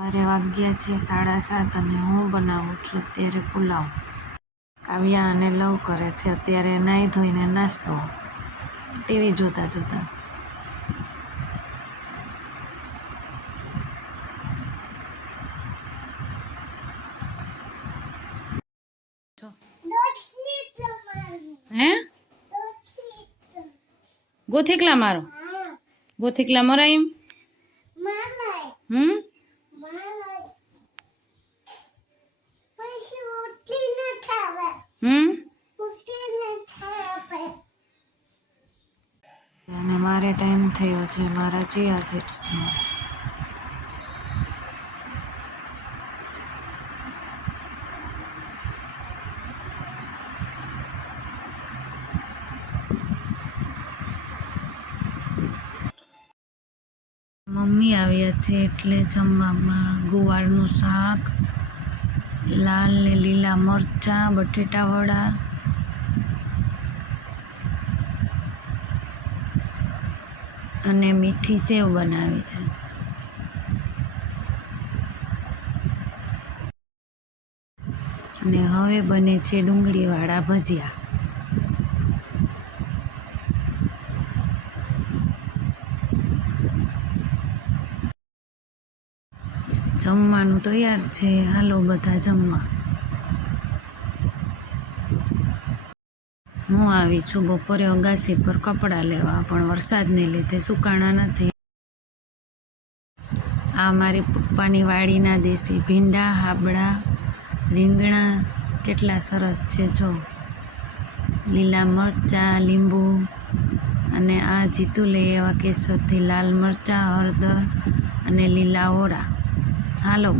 મારે વાગ્યા છે સાડા સાત અને હું બનાવું છું અત્યારે પુલાવ. કાવ્યા અને લવ કરે છે અત્યારે નાહી ધોઈને નાસ્તો. ટીવી જોતા જોતા. હે? ગોથેકલા મારો? ગોથેકલા મરાય હમ? અને મારે ટાઈમ થયો છે. મારા ચિયા સીટ્સનો મમ્મી આવ્યા છે એટલે જમવામાં ગુવારનું શાક, લાલ ને લીલા મરચાં બટેટા અને મીઠી સેવ બનાવી છે. અને હવે બને છે ડુંગળીવાળા ભજીયા. જમવાનું તૈયાર છે. હાલો બધા જમવા. હું આવી છું બપોરે અગાસી પર કપડાં લેવા, પણ વરસાદને લીધે સુકાણા નથી. આ મારી પપ્પાની વાડીના દેશી ભીંડા, હાબડા, રીંગણા કેટલા સરસ છે જો. લીલા મરચાં, લીંબુ અને આ જીતું લઈ એવા કેસોથી લાલ મરચાં, હળદર અને લીલા ઓરા. હાલો